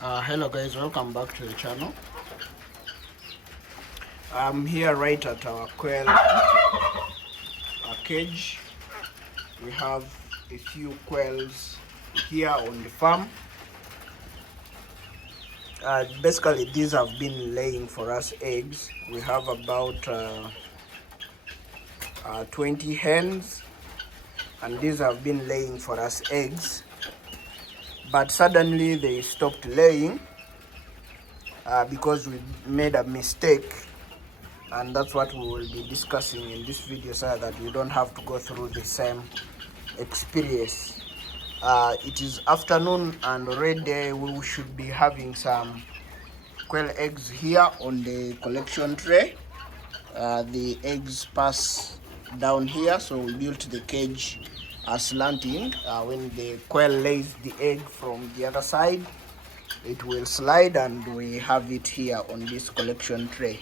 Hello guys, welcome back to the channel. I'm here right at our quail cage. We have a few quails here on the farm. Basically these have been laying for us eggs. We have about 20 hens, and these have been laying for us eggs, but suddenly they stopped laying because we made a mistake, and that's what we will be discussing in this video so that you don't have to go through the same experience. It is afternoon and already we should be having some quail eggs here on the collection tray. The eggs pass down here, so we built the cage slanting. When the quail lays the egg from the other side, it will slide and we have it here on this collection tray.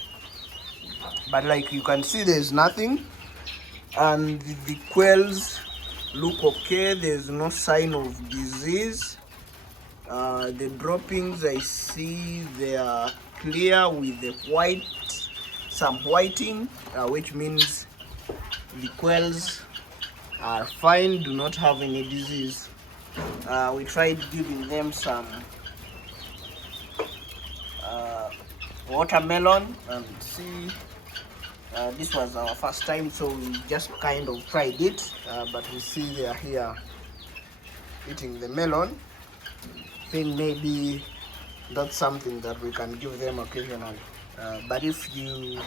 But like you can see, there's nothing, and the quails look okay. There's no sign of disease. The droppings, I see they are clear with the white, some whiting, which means the quails are fine, do not have any disease. We tried giving them some watermelon, and see, this was our first time, so we just kind of tried it, but we see they are here eating the melon. I think maybe that's something that we can give them occasionally, but if you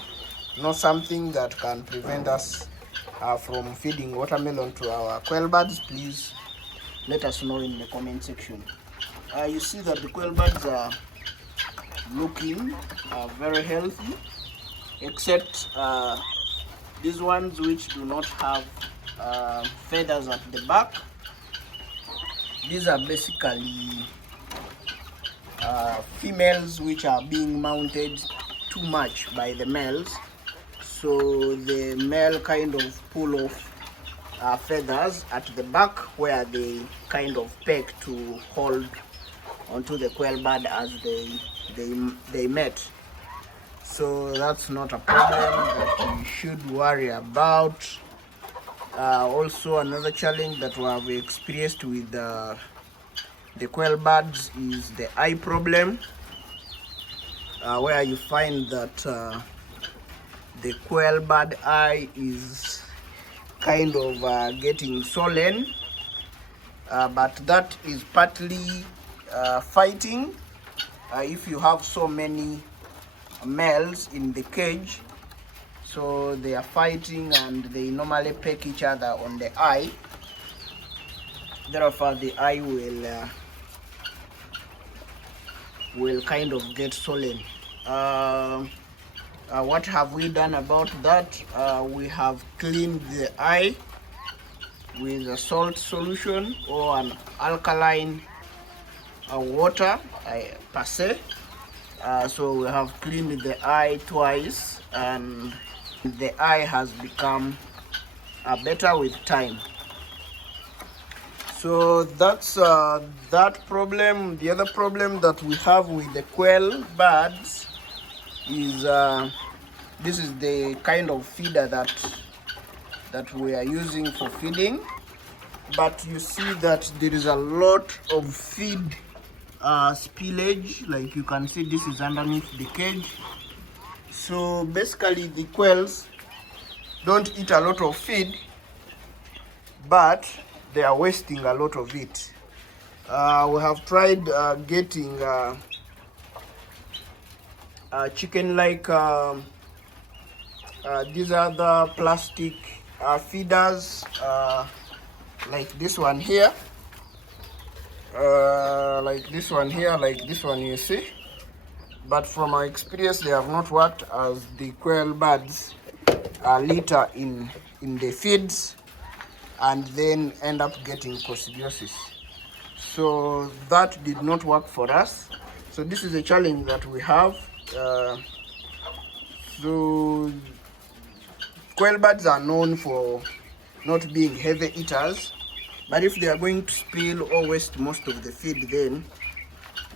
know something that can prevent us from feeding watermelon to our quail birds, please let us know in the comment section. You see that the quail birds are looking very healthy, except these ones which do not have feathers at the back. These are basically females which are being mounted too much by the males, so the male kind of pull off feathers at the back where they kind of peg to hold onto the quail bird as they mate. So that's not a problem that we should worry about. Also, another challenge that we have experienced with the quail birds is the eye problem, where you find that the quail bird eye is kind of getting swollen, but that is partly fighting. If you have so many males in the cage, so they are fighting and they normally peck each other on the eye. Therefore the eye will kind of get swollen. What have we done about that? We have cleaned the eye with a salt solution or an alkaline water per se. So we have cleaned the eye twice, and the eye has become better with time. So that's that problem. The other problem that we have with the quail birds is this is the kind of feeder that we are using for feeding, but you see that there is a lot of feed spillage. Like you can see, this is underneath the cage. So basically the quails don't eat a lot of feed, but they are wasting a lot of it. We have tried getting chicken like these are the plastic feeders, like this one here, like this one you see, but from our experience they have not worked, as the quail birds litter in the feeds and then end up getting coccidiosis. So that did not work for us. So this is a challenge that we have. So quail birds are known for not being heavy eaters, but if they are going to spill or waste most of the feed, then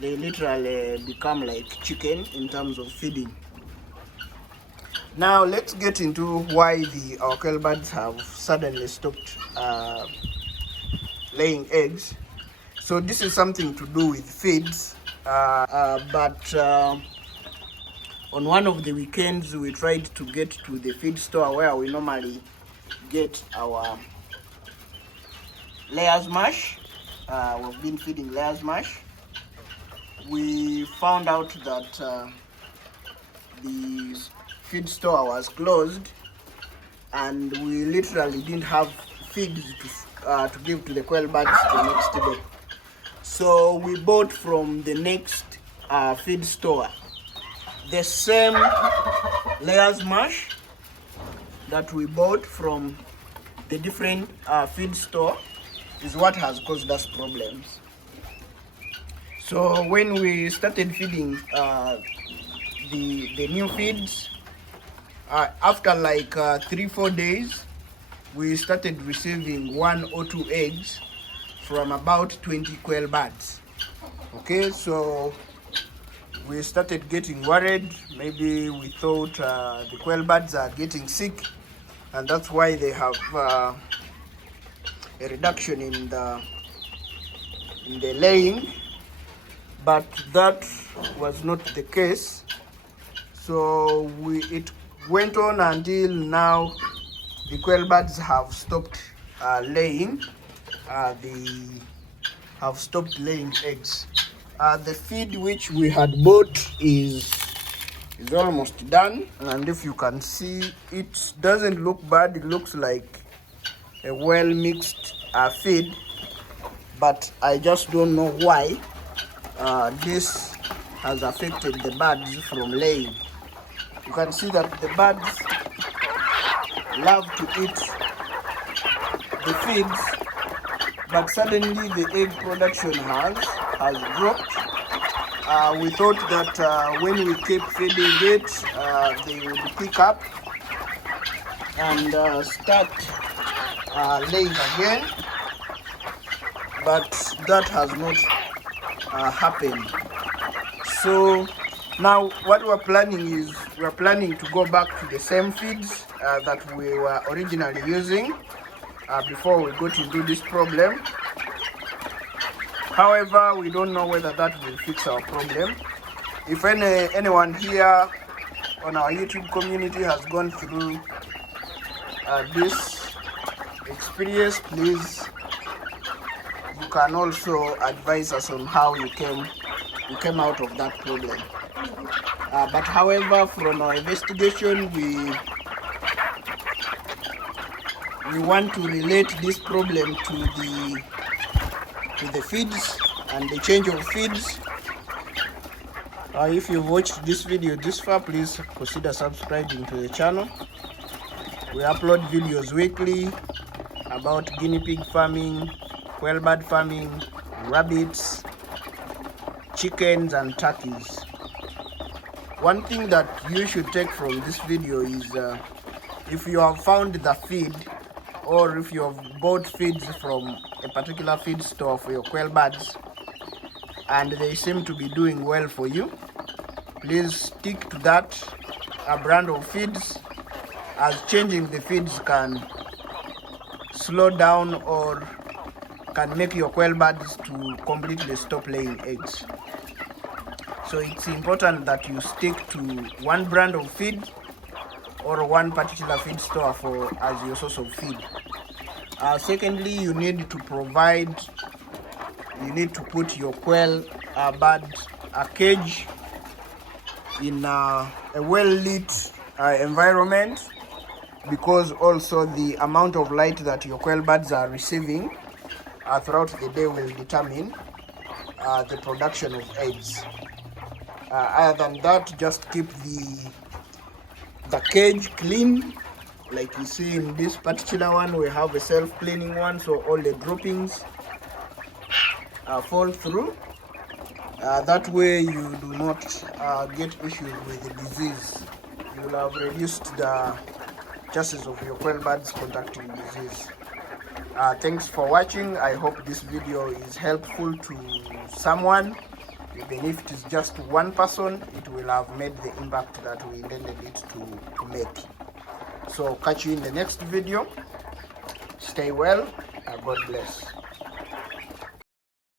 They literally become like chicken in terms of feeding. Now let's get into why our quail birds have suddenly stopped laying eggs. So this is something to do with feeds, but on one of the weekends we tried to get to the feed store where we normally get our layers mash. We've been feeding layers mash. We found out that the feed store was closed, and we literally didn't have feeds to give to the quail birds the next day. So we bought from the next feed store the same layers mash that we bought from the different feed store is what has caused us problems. So when we started feeding the new feeds, after like 3-4 days, we started receiving 1 or 2 eggs from about 20 quail birds. Okay, so we started getting worried. Maybe we thought the quail birds are getting sick, and that's why they have a reduction in the laying. But that was not the case. So it went on until now. The quail birds have stopped laying. They have stopped laying eggs. The feed which we had bought is almost done, and if you can see, it doesn't look bad. It looks like a well mixed feed, but I just don't know why this has affected the birds from laying. You can see that the birds love to eat the feeds, but suddenly the egg production has dropped. We thought that when we keep feeding it, they would pick up and start laying again, but that has not happened. So now what we're planning is to go back to the same feeds that we were originally using before we got into this problem. However, we don't know whether that will fix our problem. If anyone here on our YouTube community has gone through this experience, please, you can also advise us on how you came out of that problem. But however, from our investigation, we want to relate this problem to the feeds and the change of feeds. If you've watched this video this far, please consider subscribing to the channel. We upload videos weekly about guinea pig farming, quail bird farming, rabbits, chickens and turkeys. One thing that you should take from this video is if you have found the feed, or if you have bought feeds from a particular feed store for your quail birds and they seem to be doing well for you, please stick to that brand of feeds, as changing the feeds can slow down or can make your quail birds to completely stop laying eggs. So it's important that you stick to one brand of feed or one particular feed store as your source of feed. Secondly, you need to put your quail bird cage in a well-lit environment, because also the amount of light that your quail birds are receiving throughout the day will determine the production of eggs. Other than that, just keep the cage clean. Like you see in this particular one, we have a self-cleaning one, so all the droppings fall through. That way you do not get issues with the disease. You will have reduced the chances of your quail birds contacting disease. Thanks for watching. I hope this video is helpful to someone. Even if it is just one person, it will have made the impact that we intended it to make. So catch you in the next video. Stay well. God bless.